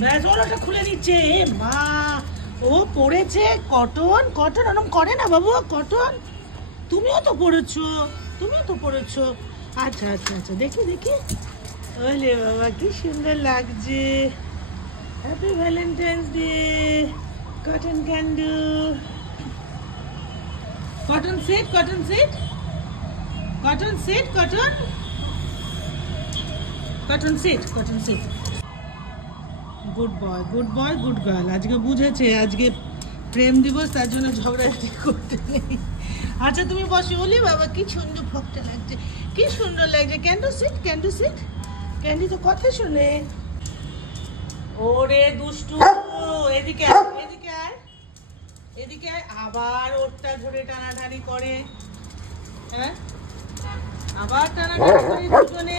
ব্যাস ওটা খুলে নিচ্ছে। এ মা, ও পড়েছে কটন। কটন ওরকম করে না বাবু, কটন। তুমিও তো পড়েছো, তুমিও তো পড়েছো। আচ্ছা আচ্ছা আচ্ছা, দেখি দেখি। ওলে বাবা, কি সুন্দর লাগছে। Happy valentine's day. Cotton Candy, Cotton sit, Cotton sit, Cotton sit, Cotton Cotton sit, Cotton sit. Good boy, good boy, good girl. আজকে বুঝেছে আজকে প্রেম দিবস, তার জন্য ঝগড়াঝাটি করতে নেই। আচ্ছা তুমি বসো। ওলি বাবা, কি সুন্দর ফকটা লাগছে, কি সুন্দর লাগছে। ক্যান্ডু সিট, ক্যান্ডু সিট। ক্যান্ডি তো কথা শুনে। ওরে দুষ্টু, এদিকে আয়, এদিকে আয়, এদিকে আয়। আবার ওরটা ধরে টানাটানি করে। হ্যাঁ, আবার টানাটানি করে দুজনে।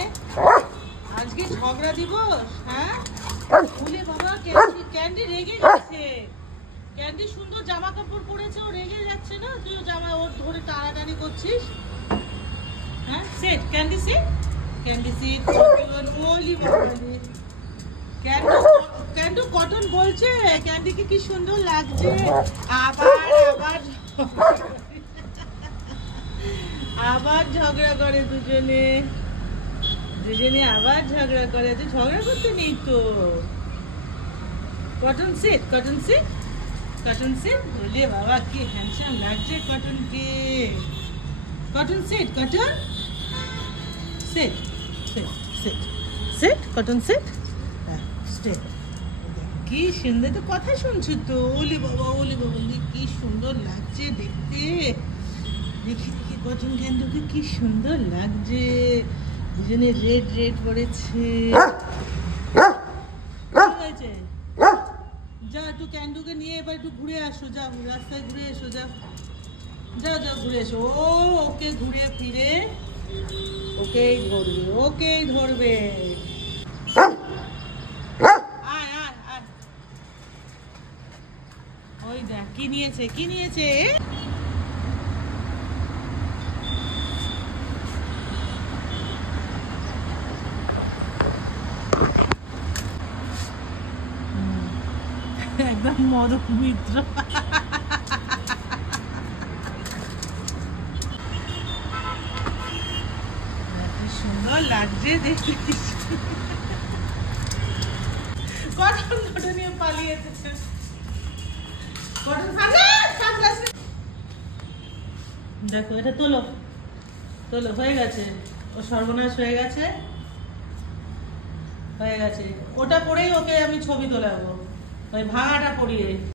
আজকে ঝগড়া দিবস। হ্যাঁ, বলে বাবা, ক্যান্ডি ক্যান্ডি রেগে গেছে। ক্যান্ডি সুন্দর জামা কাপড় পরেছে, ও রেগে যাচ্ছে না? তুই জামা ওর ধরে টানাটানি করছিস। হ্যাঁ, set candy, set candy, set. ওলি বাবা রে, ক্যান্ডু, ক্যান্ডু কটন বলছে। ক্যান্ডিকে কি সুন্দর লাগছে। আবার আবার আবার ঝগড়া করে দুজনে, দুজনে আবার ঝগড়া করে। তুই ঝগড়া করতে নেই তো। Cotton sit, Cotton sit, Cotton sit. বলে বাবা, কি হ্যান্ডসাম লাগছে কটনকে। Cotton sit, Cotton sit, sit, sit, sit, Cotton sit, stay. কি সুন্দর তো, কথা শুনছো তো। ওলি বাবা, ওলি বাবা, কি সুন্দর লাগছে দেখতে। দেখি দেখি, কটন ক্যান্ডুকে কি সুন্দর লাগছে। দুজনে রেড রেড পড়েছে। হয়েছে, যা একটু ক্যান্ডুকে নিয়ে এবার একটু ঘুরে আসো। যাও, রাস্তায় ঘুরে এসো, যাও যাও যাও, ঘুরে এসো। ও ওকে ঘুরে ফিরে ওকেই ধরবে, ওকেই ধরবে। আয় আয় আয়। ওই দেখ কি নিয়েছে, কি নিয়েছে। একদম মদক মিত্র। কি সুন্দর লাগছে দেখতে। কটন ধরে নিয়ে পালিয়ে এসেছে। কটন সানগ্লাস, দেখো এটা তোলো, তোলো। হয়ে গেছে, ও সর্বনাশ হয়ে গেছে, হয়ে গেছে। ওটা পরেই ওকে আমি ছবি তোলাবো, ওই ভাঙাটা পরিয়ে।